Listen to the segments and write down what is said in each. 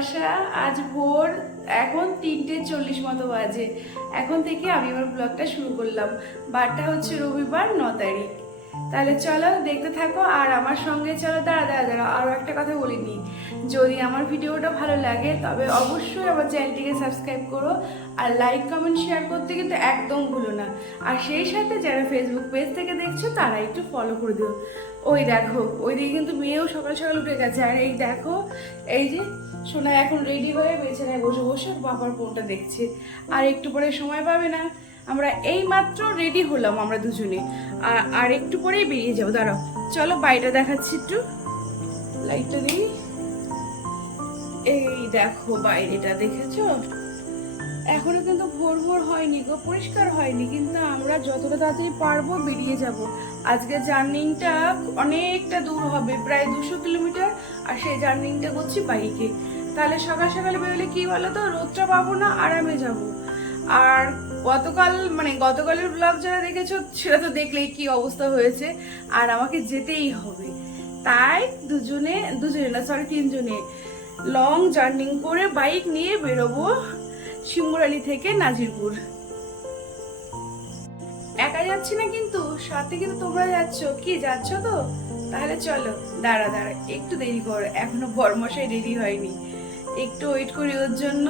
ভালোবাসা। আজ ভোর এখন 3:40 মতো বাজে। এখন থেকে আমি আমার ব্লগটা শুরু করলাম। বারটা হচ্ছে রবিবার 9 তারিখ। তাহলে চলো দেখতে থাকো আর আমার সঙ্গে চলো। দাঁড়া আরও একটা কথা বলিনি, যদি আমার ভিডিওটা ভালো লাগে তবে অবশ্যই আমার চ্যানেলটিকে সাবস্ক্রাইব করো আর লাইক কমেন্ট শেয়ার করতে কিন্তু একদম ভুলো না। আর সেই সাথে যারা ফেসবুক পেজ থেকে দেখছো তারা একটু ফলো করে দিও। ওই দেখো ওইদিকে কিন্তু মেয়েও সকাল সকাল উঠে গেছে। আর এই দেখো এই যে সোনা এখন রেডি হয়ে বিছানায় বসে বসে বাবার ফোনটা দেখছে। আর একটু পরে সময় পাবে না, আমরা এই মাত্র রেডি হলাম আমরা দুজনে, আর একটু পরেই বেরিয়ে যাবো। দাঁড়াও চলো বাইরে দেখাচ্ছি, একটু লাইটটা দিই। এই দেখো বাইরেটা দেখেছো, এখনো কিন্তু ভোর ভোর হয়নি গো, পরিষ্কার হয়নি, কিন্তু আমরা যতটা তাড়াতাড়ি পারবো বেরিয়ে যাব। আজকে জার্নিংটা অনেকটা দূর হবে, প্রায় 200 কিলোমিটার, আর সেই জার্নিংটা করছি বাইকে। তাহলে সকাল সকালে বেরোলে কি বলো তো, রোদটা পাবো না, আরামে যাব। আর গতকালের ব্লগ যারা দেখেছো সেটা তো দেখলেই কি অবস্থা হয়েছে। আর আমাকে যেতেই হবে, তাই দুজনে না সরি 3 জনে লং জার্নি করে বাইক নিয়ে বেরোবো শিমুরালি থেকে নাজিরপুর। একা যাচ্ছি না কিন্তু, সাথে কিন্তু তোমরা যাচ্ছ। কি যাচ্ছ তো? তাহলে চলো। দাঁড়া একটু দেরি কর, এখনো বরমশাই রেডি হয়নি, একটু ওয়েট করি ওর জন্য।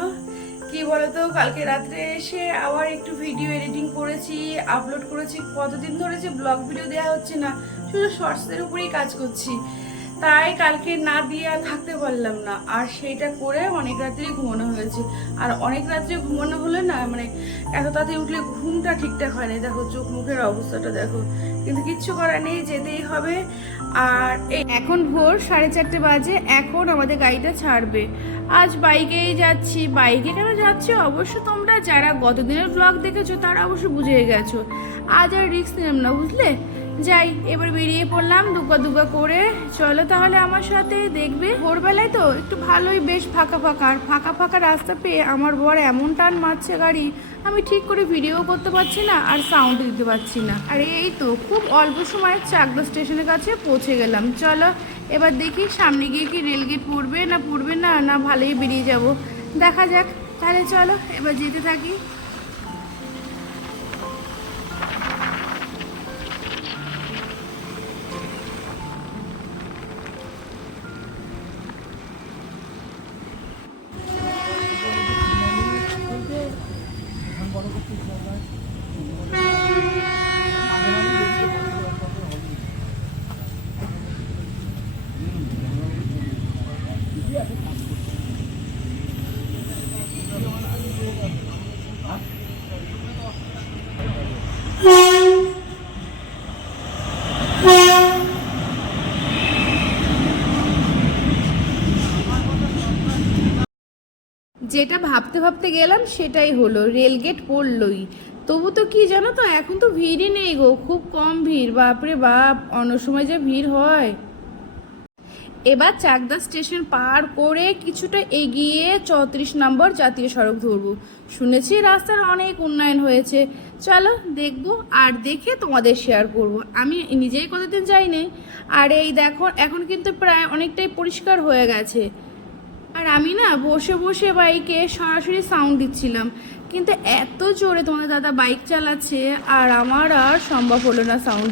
কি বলতো, কালকে রাত্রে এসে আবার একটু ভিডিও এডিটিং করেছি, আপলোড করেছি। কতদিন ধরে যে ব্লগ ভিডিও দেওয়া হচ্ছে না, শুধু শর্টসের উপরেই কাজ করছি, তাই কালকে না দিয়ে আর থাকতে পারলাম না। আর সেইটা করে অনেক রাত্রে ঘুমানো হয়েছে। আর অনেক রাত্রে ঘুমানো হলে না এত তাড়াতাড়ি উঠলে ঘুমটা ঠিকঠাক হয় না। দেখো চোখ মুখের অবস্থাটা দেখো, কিন্তু কিচ্ছু করার নেই, যেতেই হবে। আর এখন ভোর 4:30 বাজে, এখন আমাদের গাড়িটা ছাড়বে। আজ বাইকেই যাচ্ছি। বাইকে কেন যাচ্ছি অবশ্য তোমরা যারা গতদিনের ব্লগ দেখেছো তারা অবশ্য বুঝে গেছো। আজ আর রিস্ক নিলাম না, বুঝলে। যাই, এবার বেরিয়ে পড়লাম দুগা করে। চলো তাহলে আমার সাথে, দেখবে ভোরবেলায় তো একটু ভালোই বেশ ফাঁকা রাস্তা পেয়ে আমার বর এমন টান মারছে গাড়ি, আমি ঠিক করে ভিডিও করতে পারছি না আর সাউন্ড দিতে পারছি না। আর এই তো খুব অল্প সময় চাকদা স্টেশনের কাছে পৌঁছে গেলাম। চলো এবার দেখি সামনে গিয়ে কি রেলগেট পড়বে না ভালোই বেরিয়ে যাব, দেখা যাক। তাহলে চলো এবার যেতে থাকি। যেটা ভাবতে গেলাম সেটাই হলো, রেলগেট পড়লই। তবু তো কি জানো তো, এখন তো ভিড়ই নেই গো, খুব কম ভিড়। বাপরে বাপ, অন্য সময় যে ভিড় হয়। এবার চাকদা স্টেশন পার করে কিছুটা এগিয়ে 34 নম্বর জাতীয় সড়ক ধরবো। শুনেছি রাস্তার অনেক উন্নয়ন হয়েছে, চলো দেখবো আর দেখে তোমাদের শেয়ার করব। আমি নিজেই কতদিন যাইনি। আর এই দেখো এখন কিন্তু প্রায় অনেকটাই পরিষ্কার হয়ে গেছে। আর আমি না বসে বসে বাইকে সরাসরি সাউন্ড দিচ্ছিলাম, কিন্তু এত জোরে তোমাদের দাদা বাইক চালাচ্ছে আর আমার আর সম্ভব হলো না সাউন্ড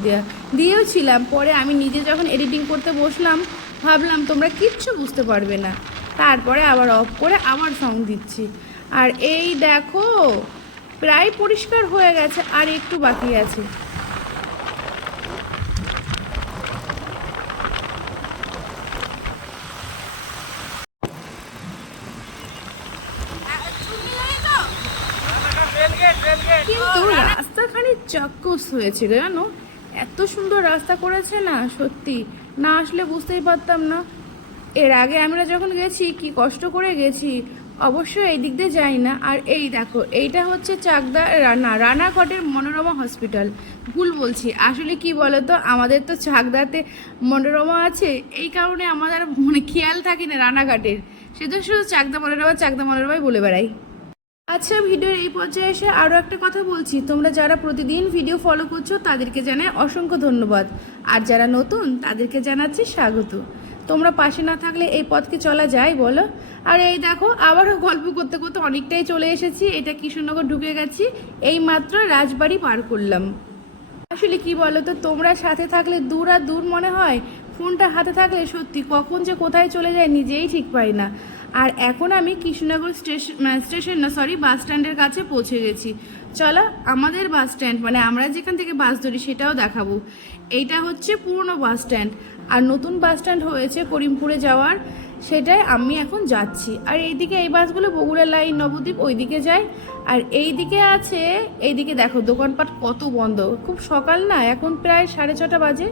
দিয়েও ছিলাম। পরে আমি নিজে যখন এডিটিং করতে বসলাম ভাবলাম তোমরা কিচ্ছু বুঝতে পারবে না, তারপরে আবার অফ করে আবার সাউন্ড দিচ্ছি। আর এই দেখো প্রায় পরিষ্কার হয়ে গেছে, আর একটু বাকি আছে। কিন্তু রাস্তাখানি চাক্কস হয়েছিল জানো, এত সুন্দর রাস্তা করেছে না, সত্যি না আসলে বুঝতেই পারতাম না। এর আগে আমরা যখন গেছি কি কষ্ট করে গেছি, অবশ্য এই দিক দিয়ে যাই না। আর এই দেখো এইটা হচ্ছে চাকদা রানাঘাটের মনোরমা হসপিটাল। ভুল বলছি, আসলে কি বলতো, আমাদের তো চাকদাতে মনোরমা আছে, এই কারণে আমাদের খেয়াল থাকে না রানাঘাটের, সেজন্য শুধু চাকদা মনোরমাই বলে বেড়াই। আচ্ছা, ভিডিওর এই পর্যায়ে এসে আরও একটা কথা বলছি, তোমরা যারা প্রতিদিন ভিডিও ফলো করছো তাদেরকে জানাই অসংখ্য ধন্যবাদ, আর যারা নতুন তাদেরকে জানাচ্ছি স্বাগত। তোমরা পাশে না থাকলে এই পথকে চলা যায় বলো? আর এই দেখো আবারও গল্প করতে করতে অনেকটাই চলে এসেছি। এটা কৃষ্ণনগর ঢুকে গেছি, এই মাত্র রাজবাড়ি পার করলাম। আসলে কি বলো তো, তোমরা সাথে থাকলে দূর আর দূর মনে হয়, ফোনটা হাতে থাকলে সত্যি কখন যে কোথায় চলে যায় নিজেই ঠিক পাই না। আর এখন আমি কৃষ্ণনগর বাস স্ট্যান্ডের কাছে পৌঁছে গেছি। চলো আমাদের বাস স্ট্যান্ড, মানে আমরা যেখান থেকে বাস ধরি সেটাও দেখাবো। এইটা হচ্ছে পুরনো বাস স্ট্যান্ড, আর নতুন বাস স্ট্যান্ড হয়েছে করিমপুরে যাওয়ার, সেটাই আমি এখন যাচ্ছি। আর এইদিকে এই বাসগুলো বগুড়া লাইন, নবদ্বীপ ওইদিকে যায়। আর এইদিকে আছে, এইদিকে দেখো দোকানপাট কত বন্ধ, খুব সকাল না, এখন প্রায় 6:30 বাজে।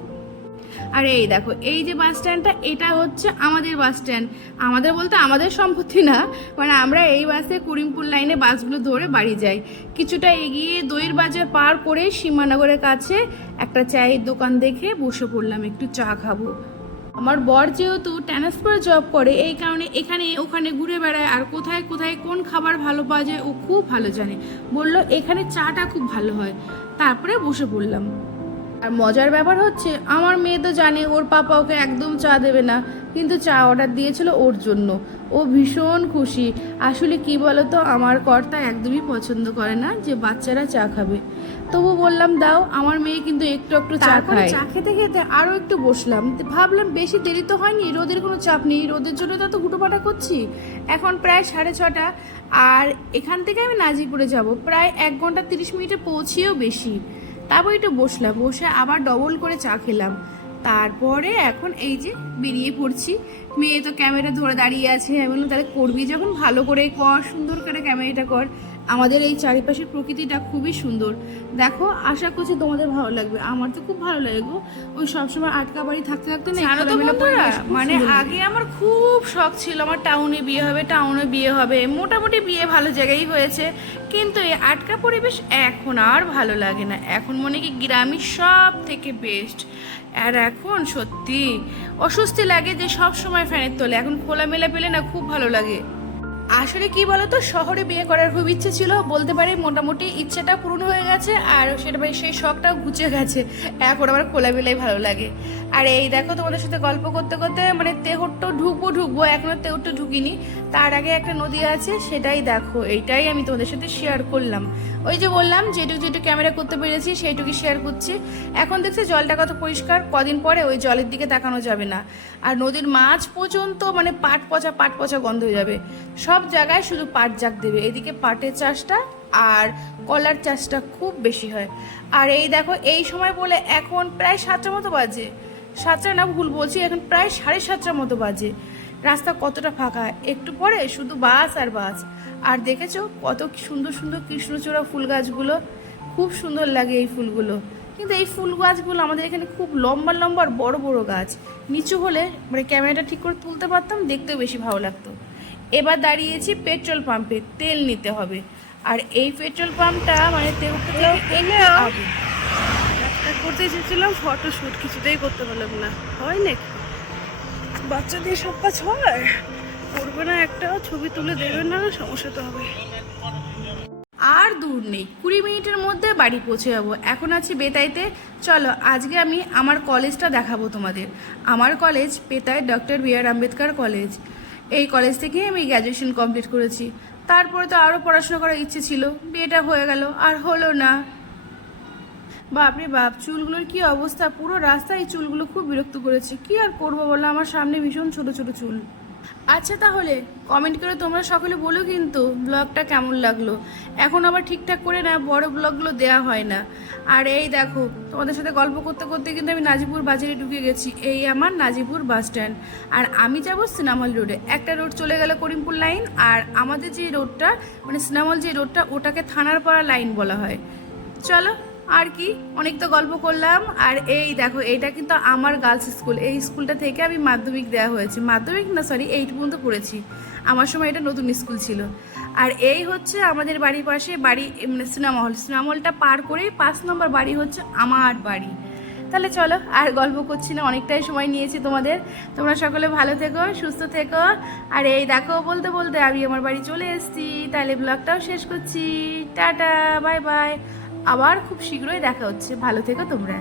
আর এই দেখো এই যে বাস স্ট্যান্ডটা, এটা হচ্ছে আমাদের বাস স্ট্যান্ড। আমাদের বলতে আমাদের সম্পত্তি না, মানে আমরা এই বাসে করিমপুর লাইনে বাসগুলো ধরে বাড়ি যাই। কিছুটা এগিয়ে দইয়ের বাজার পার করে সীমানগরের কাছে একটা চায়ের দোকান দেখে বসে পড়লাম, একটু চা খাবো। আমার বর যেহেতু ট্রান্সফার জব করে, এই কারণে এখানে ওখানে ঘুরে বেড়ায়, আর কোথায় কোথায় কোন খাবার ভালো পাওয়া যায় ও খুব ভালো জানে। বললো এখানে চাটা খুব ভালো হয়, তারপরে বসে পড়লাম। আর মজার ব্যাপার হচ্ছে, আমার মেয়ে তো জানে ওর পাপা ওকে একদম চা দেবে না, কিন্তু চা অর্ডার দিয়েছিল ওর জন্য। ও ভীষণ খুশি। আসলে কি বলতো, আমার কর্তা একদমই পছন্দ করে না যে বাচ্চারা চা খাবে, তবু বললাম দাও, আমার মেয়ে কিন্তু একটু একটু চা খায়। চা খেতে খেতে আরও একটু বসলাম, ভাবলাম বেশি দেরি তো হয়নি, রোদের কোনো চাপ নেই, রোদের জন্য তো এত হুটোপাটা করছি। এখন প্রায় 6:30, আর এখান থেকে আমি নাজিপুরে যাব, প্রায় 1 ঘন্টা 30 মিনিটে পৌঁছেও বেশি। তারপর একটু বসলাম, বসে আবার ডবল করে চা খেলাম। তারপরে এখন এই যে বেরিয়ে পড়ছি। মেয়ে তো ক্যামেরা ধরে দাঁড়িয়ে আছে, আমি বললাম তাহলে করবি যখন ভালো করে কর, সুন্দর করে ক্যামেরাটা কর। আমাদের এই চারিপাশের প্রকৃতিটা খুবই সুন্দর, দেখো, আশা করছি তোমাদের ভালো লাগবে। আমার তো খুব ভালো লাগে গো, ওই সবসময় আটকা বাড়ি থাকতে থাকতে না, মানে আগে আমার খুব শখ ছিল আমার টাউনে বিয়ে হবে, টাউনে বিয়ে হবে। মোটামুটি বিয়ে ভালো জায়গায় হয়েছে, কিন্তু এই আটকা পরিবেশ এখন আর ভালো লাগে না। এখন মনে কি গ্রামই সব থেকে বেস্ট। আর এখন সত্যি অস্বস্তি লাগে যে সব সময় ফ্যানের তলে, এখন খোলামেলা পেলে না খুব ভালো লাগে। আসলে কি বলতো, শহরে বিয়ে করার খুব ইচ্ছে ছিল, বলতে পারি মোটামুটি ইচ্ছেটা পূরণ হয়ে গেছে, আর সেটা সেই শখটাও ঘুচে গেছে। এখন আমার খোলামেলাই ভালো লাগে। আর এই দেখো তোমাদের সাথে গল্প করতে করতে মানে তেহট্ট ঢুকবো, এখনো তেহট্ট ঢুকিনি। তার আগে একটা নদী আছে, সেটাই দেখো, এইটাই আমি তোমাদের সাথে শেয়ার করলাম। ওই যে বললাম যেটুকু ক্যামেরা করতে পেরেছি সেইটুকু শেয়ার করছি। এখন দেখছি জলটা কত পরিষ্কার, কদিন পরে ওই জলের দিকে তাকানো যাবে না। আর নদীর মাছ পর্যন্ত মানে পাট পচা গন্ধ হয়ে যাবে। সব জায়গায় শুধু পাট জাগ দেবে। এদিকে পাটের চাষটা আর কলার চাষটা খুব বেশি হয়। আর এই দেখো এই সময় বলে এখন প্রায় 7টা মতো বাজে, 7টা না ভুল বলছি, এখন প্রায় 7:30 মতো বাজে। রাস্তা কতটা ফাঁকা, একটু পরে শুধু বাস আর বাস। আর দেখেছো কত সুন্দর সুন্দর কৃষ্ণচূড়া ফুল গাছগুলো, খুব সুন্দর লাগে এই ফুলগুলো। কিন্তু এই ফুল গাছগুলো আমাদের এখানে খুব লম্বা লম্বা আর বড় বড় গাছ, নিচু হলে মানে ক্যামেরাটা ঠিক করে তুলতে পারতাম, দেখতেও বেশি ভালো লাগতো। এবার দাঁড়িয়েছি পেট্রোল পাম্পে, তেল নিতে হবে। আর এই পেট্রোল পাম্পটা মানে করতে এসেছিলাম ফটোশ্যুট, কিছুতেই করতে পারলাম না। হয় নাকি বাচ্চা দিয়ে সব কাজ হয়? করবে না, একটা ছবি তুলে দেবে না, সমস্যা তো হবে। আর দূর নেই, 20 মিনিটের মধ্যে বাড়ি পৌঁছে যাবো। এখন আছি বেতাইতে। চলো আজকে আমি আমার কলেজটা দেখাবো তোমাদের। আমার কলেজ পেতায় ডক্টর বি আর আম্বেদকর কলেজ। এই কলেজ থেকে আমি গ্র্যাজুয়েশন কমপ্লিট করেছি। তারপরে তো আরও পড়াশোনা করার ইচ্ছে ছিল, বিয়েটা হয়ে গেল, আর হলো না। বাপরে বাপ, চুলগুলোর কি অবস্থা, পুরো রাস্তায় এই চুলগুলো খুব বিরক্ত করেছে। কি আর করবো বলো, আমার সামনে ভীষণ ছোট ছোট চুল। আচ্ছা তাহলে কমেন্ট করে তোমরা সকলে বলো কিন্তু ব্লগটা কেমন লাগলো। এখন আবার ঠিকঠাক করে না বড় ব্লগগুলো দেওয়া হয় না। আর এই দেখো তোমাদের সাথে গল্প করতে করতে কিন্তু আমি নাজিপুর বাজারে ঢুকে গেছি। এই আমার নাজিপুর বাস স্ট্যান্ড, আর আমি যাবো সিনামল রোডে। একটা রোড চলে গেল করিমপুর লাইন, আর আমাদের যে রোডটা মানে সিনামল যে রোডটা, ওটাকে থানার পাড়া লাইন বলা হয়। চলো আর কি, অনেক তো গল্প করলাম। আর এই দেখো এইটা কিন্তু আমার গার্লস স্কুল। এই স্কুলটা থেকে আমি মাধ্যমিক দেওয়া হয়েছে, মাধ্যমিক না সরি 8 পর্যন্ত পড়েছি। আমার সময় এটা নতুন স্কুল ছিল। আর এই হচ্ছে আমাদের বাড়ির পাশে বাড়ি, মানে সিনেমা হলটা পার করেই 5 নম্বর বাড়ি হচ্ছে আমার বাড়ি। তাহলে চলো আর গল্প করছি না, অনেকটাই সময় নিয়েছি তোমাদের। তোমরা সকলে ভালো থেকো, সুস্থ থেকো। আর এই দেখো বলতে বলতে আমি আমার বাড়ি চলে এসেছি। তাহলে ব্লগটাও শেষ করছি। Tata, bye bye. আবার খুব শীঘ্রই দেখা হচ্ছে, ভালো থেকো তোমরা।